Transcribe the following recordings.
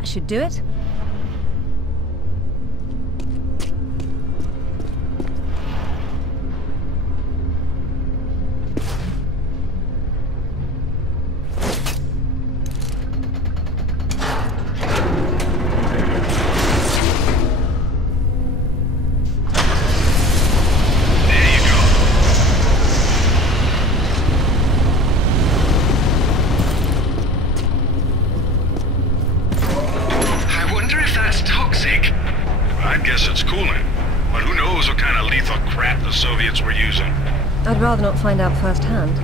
That should do it. I'd rather not find out firsthand.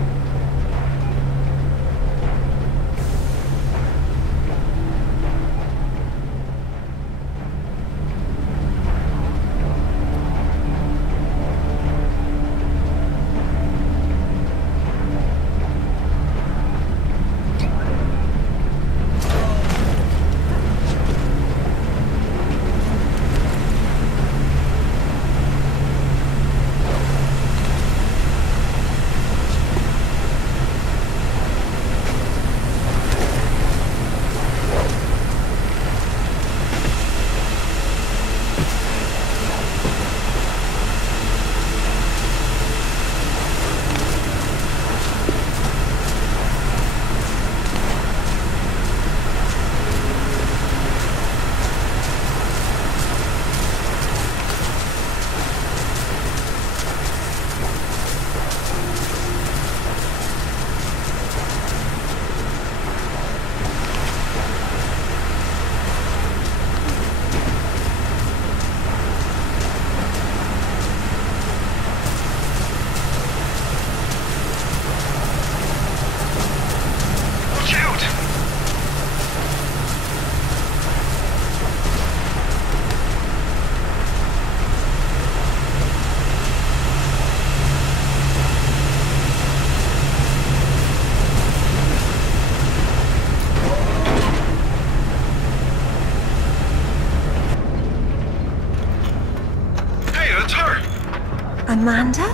Amanda?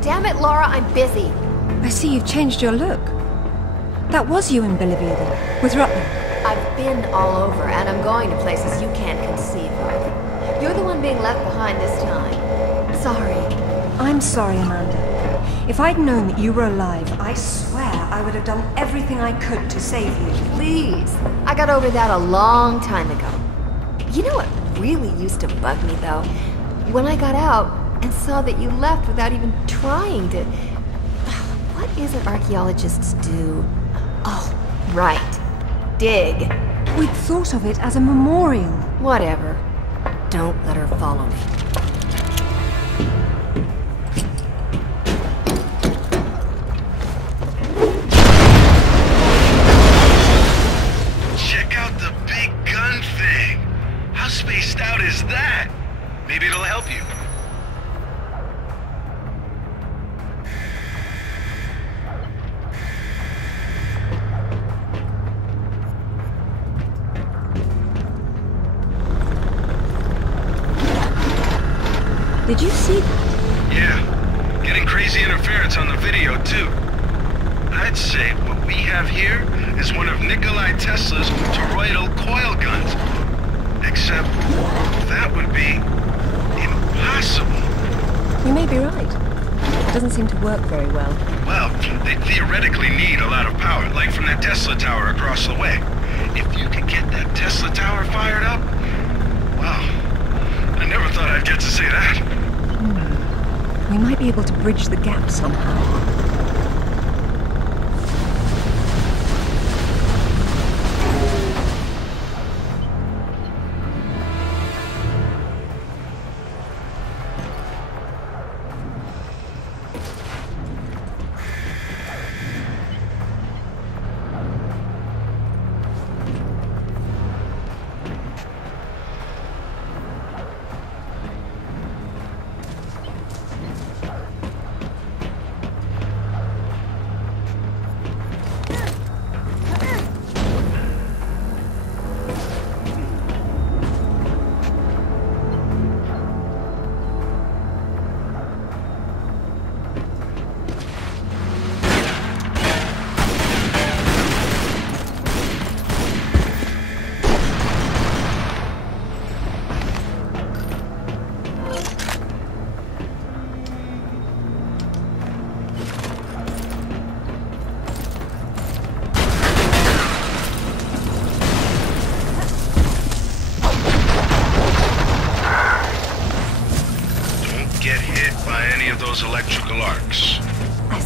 Damn it, Laura, I'm busy. I see you've changed your look. That was you in Bolivia then, with Rutland. I've been all over, and I'm going to places you can't conceive of. You're the one being left behind this time. Sorry. I'm sorry, Amanda. If I'd known that you were alive, I swear I would have done everything I could to save you. Please. I got over that a long time ago. You know what really used to bug me, though? When I got out and saw that you left without even trying to... What is it archaeologists do? Oh, right. Dig. We'd thought of it as a memorial. Whatever. Don't let her follow me. Check out the big gun thing. How spaced out is that? Maybe it'll help you. Did you see that? Yeah. Getting crazy interference on the video, too. I'd say what we have here is one of Nikolai Tesla's toroidal coil guns. Except that would be impossible. You may be right. It doesn't seem to work very well. Well, they theoretically need a lot of power, like from that Tesla tower across the way. If you could get that Tesla tower fired up, wow. I never thought I'd get to say that. We might be able to bridge the gap somehow.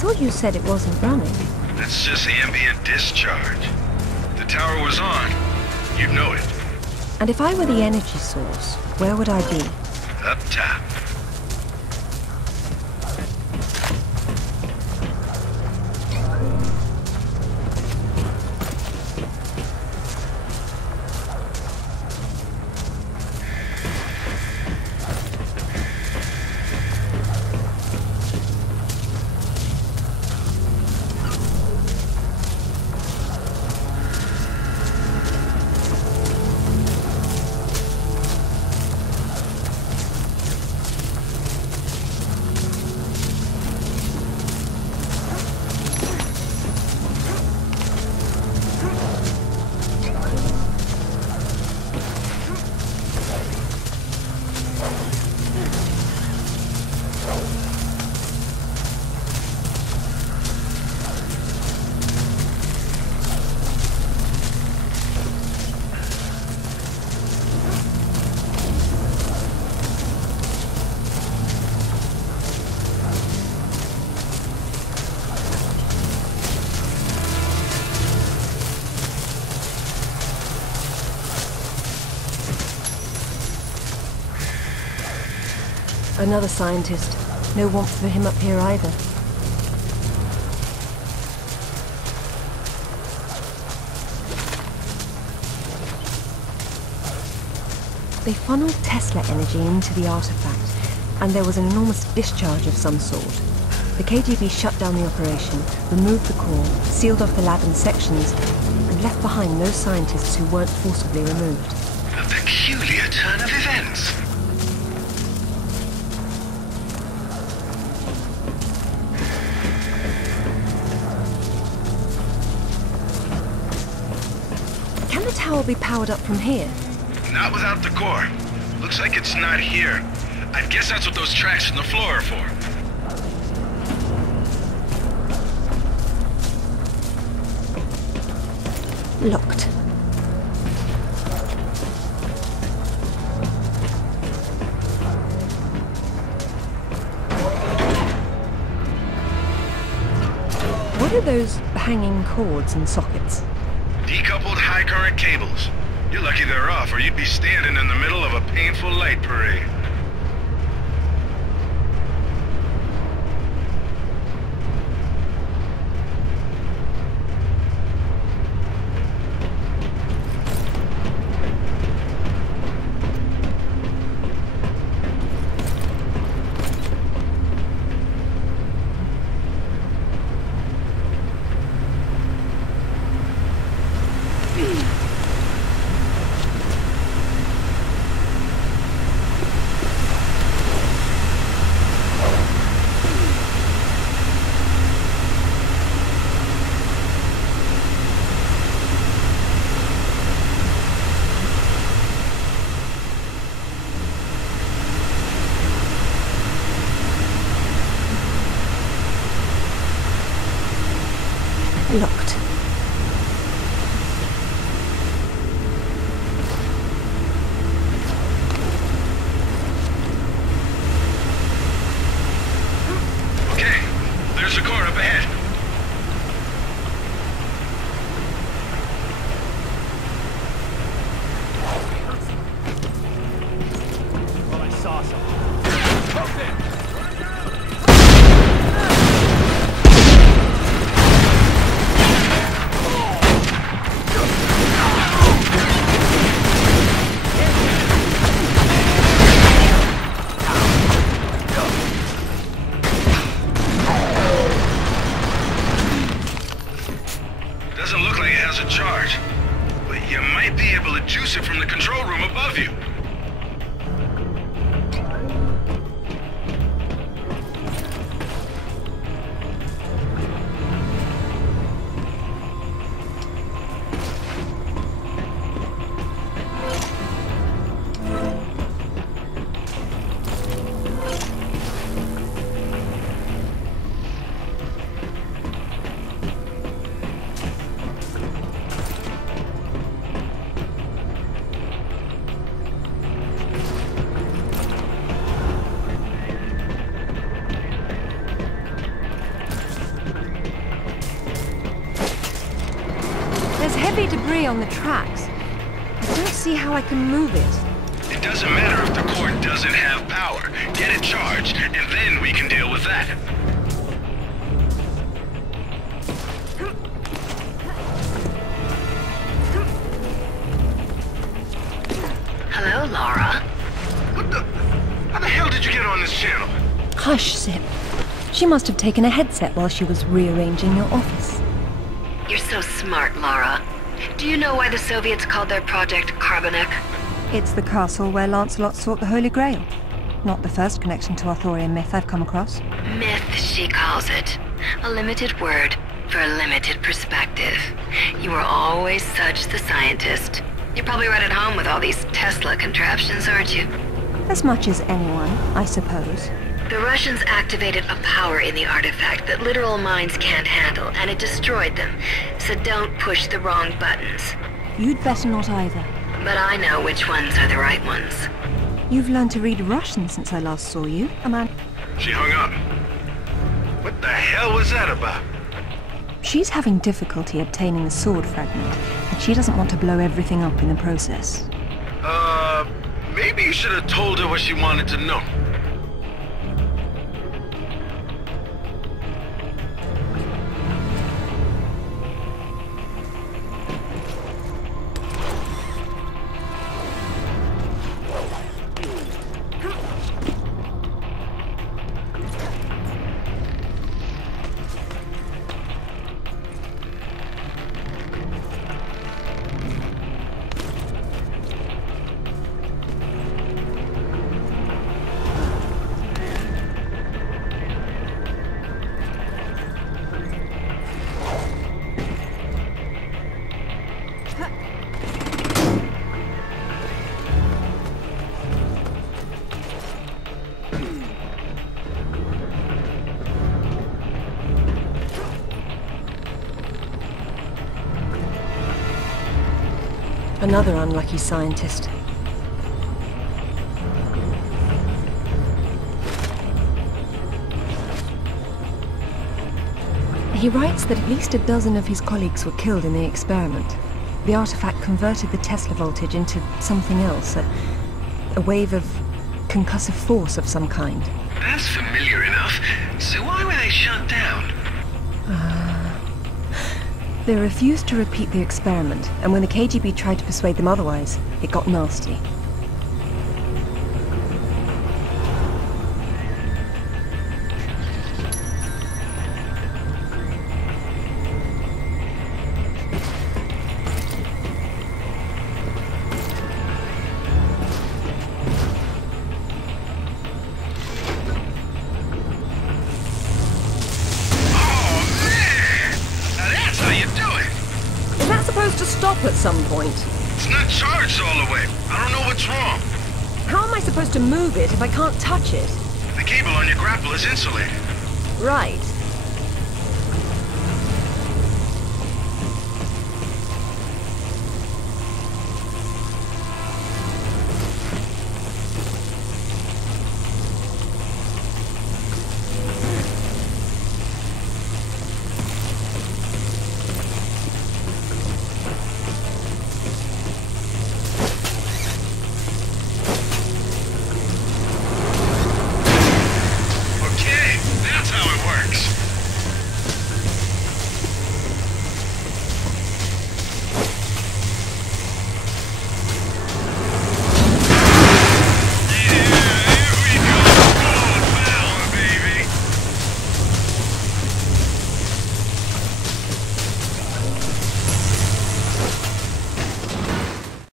thought you said it wasn't running. That's just ambient discharge. If the tower was on, you'd know it. And if I were the energy source, where would I be? Up top. Another scientist. No warmth for him up here either. They funneled Tesla energy into the artifact, and there was an enormous discharge of some sort. The KGB shut down the operation, removed the core, sealed off the lab in sections, and left behind those scientists who weren't forcibly removed. A peculiar turn of events. Can the tower be powered up from here? Not without the core. Looks like it's not here. I guess that's what those tracks in the floor are for. Locked. What are those hanging cords and sockets? Decoupled high current cables. You're lucky they're off, or you'd be standing in the middle of a painful light parade. Locked. Okay, there's the core up ahead. Well, I saw something. Doesn't look like it has a charge, but you might be able to juice it from the control room above you. on the tracks. I don't see how I can move it. It doesn't matter if the core doesn't have power. Get it charged, and then we can deal with that. Hello, Laura. What the... How the hell did you get on this channel? Hush, Zip. She must have taken a headset while she was rearranging your office. You're so smart, Laura. Do you know why the Soviets called their project Carbonek? It's the castle where Lancelot sought the Holy Grail. Not the first connection to Arthurian myth I've come across. Myth, she calls it. A limited word for a limited perspective. You were always such the scientist. You're probably right at home with all these Tesla contraptions, aren't you? As much as anyone, I suppose. The Russians activated a power in the artifact that literal minds can't handle, and it destroyed them. So don't push the wrong buttons. You'd better not either. But I know which ones are the right ones. You've learned to read Russian since I last saw you, Amanda. She hung up. What the hell was that about? She's having difficulty obtaining the sword fragment, and she doesn't want to blow everything up in the process. Maybe you should have told her what she wanted to know. Another unlucky scientist. He writes that at least a dozen of his colleagues were killed in the experiment. The artifact converted the Tesla voltage into something else, a wave of concussive force of some kind. That's familiar enough. So why were they shut down? They refused to repeat the experiment, and when the KGB tried to persuade them otherwise, it got nasty. To stop at some point. It's not charged all the way. I don't know what's wrong. How am I supposed to move it if I can't touch it? The cable on your grapple is insulated. Right.